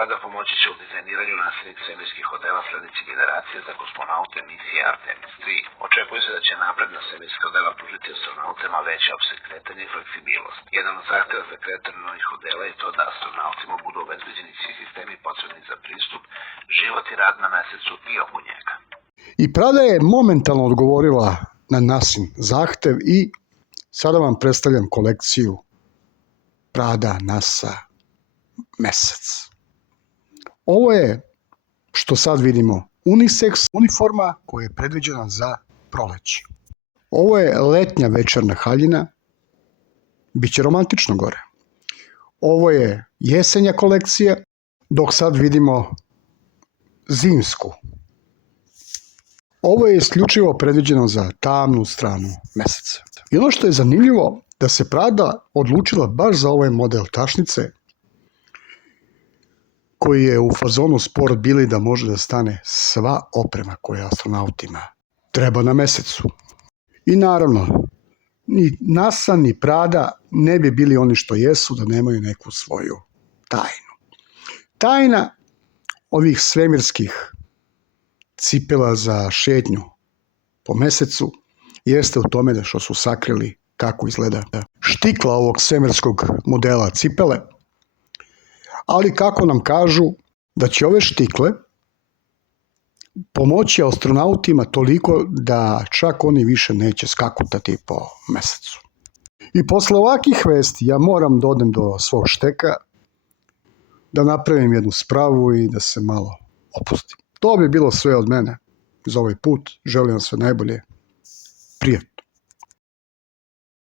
Prada pomoći će u dizajniranju nastavnih svemirskih odela sledeće generacije za kosmonaute misije Artemis 3. Očekuje se da će napredna svemirska odela pružiti astronautima veći opseg kretanja i fleksibilnost. Jedan od zahteva za kretanje novih odela je to da astronautima budu obezbeđeni svi sistemi potrebni za pristup, život i rad na mesecu i oko njega. I Prada je momentalno odgovorila na NASIN zahtev i sada vam predstavljam kolekciju Prada, NASA, mesec. Ovo je, što sad vidimo, unisex uniforma koja je predviđena za proleće. Ovo je letnja večernja haljina, bit će romantično gore. Ovo je jesenja kolekcija, dok sad vidimo zimsku. Ovo je isključivo predviđeno za tamnu stranu meseca. I ono što je zanimljivo, da se Prada odlučila baš za ovaj model tašnice, koji je u fazonu Sport Billy, da može da stane sva oprema koja astronautima treba na mesecu. I naravno, ni NASA ni Prada ne bi bili oni što jesu da nemaju neku svoju tajnu. Tajna ovih svemirskih cipela za šetnju po mesecu jeste u tome da što su sakrili kako izgleda štikla ovog svemirskog modela cipele, ali kako nam kažu da će ove štikle pomoći astronautima toliko da čak oni više neće skakutati po mesecu. I posle ovakvih vesti ja moram da odem do svog šteka, da napravim jednu spravu i da se malo opustim. To bi bilo sve od mene za ovaj put. Želim vam sve najbolje. Prijatno.